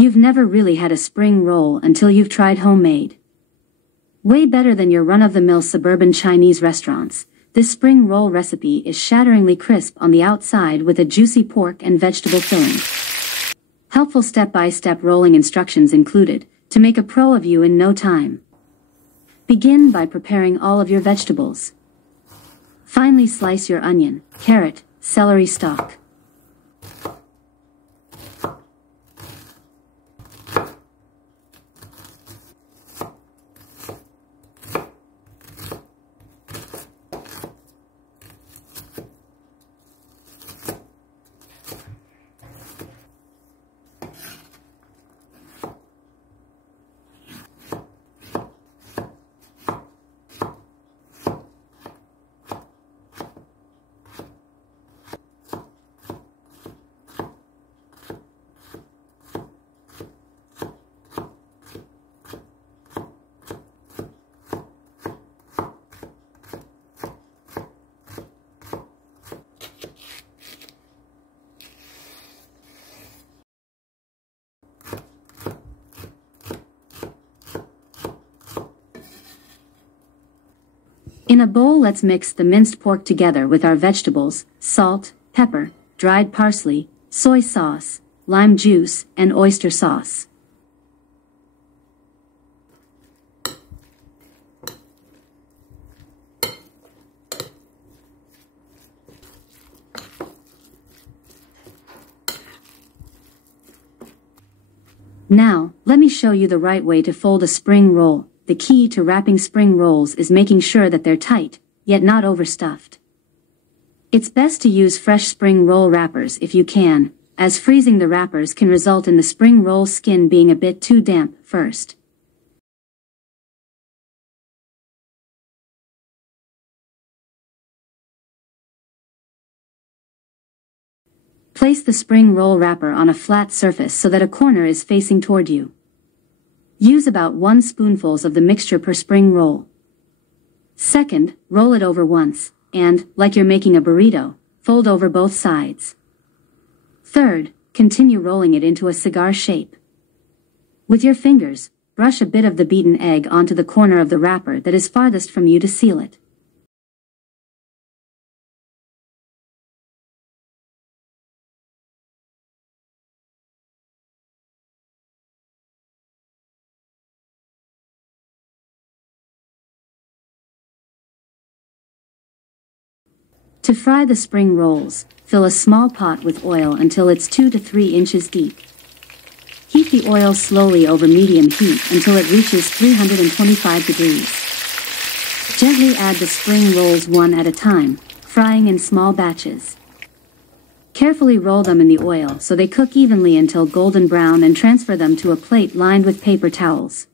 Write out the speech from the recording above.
You've never really had a spring roll until you've tried homemade. Way better than your run-of-the-mill suburban Chinese restaurants, this spring roll recipe is shatteringly crisp on the outside with a juicy pork and vegetable filling. Helpful step-by-step rolling instructions included, to make a pro of you in no time. Begin by preparing all of your vegetables. Finely slice your onion, carrot, celery stalk. In a bowl, let's mix the minced pork together with our vegetables, salt, pepper, dried parsley, soy sauce, lime juice, and oyster sauce. Now, let me show you the right way to fold a spring roll. The key to wrapping spring rolls is making sure that they're tight, yet not overstuffed. It's best to use fresh spring roll wrappers if you can, as freezing the wrappers can result in the spring roll skin being a bit too damp first. Place the spring roll wrapper on a flat surface so that a corner is facing toward you. Use about 1 spoonful of the mixture per spring roll. Second, roll it over once, and, like you're making a burrito, fold over both sides. Third, continue rolling it into a cigar shape. With your fingers, brush a bit of the beaten egg onto the corner of the wrapper that is farthest from you to seal it. To fry the spring rolls, fill a small pot with oil until it's 2 to 3 inches deep. Heat the oil slowly over medium heat until it reaches 325 degrees. Gently add the spring rolls one at a time, frying in small batches. Carefully roll them in the oil so they cook evenly until golden brown and transfer them to a plate lined with paper towels.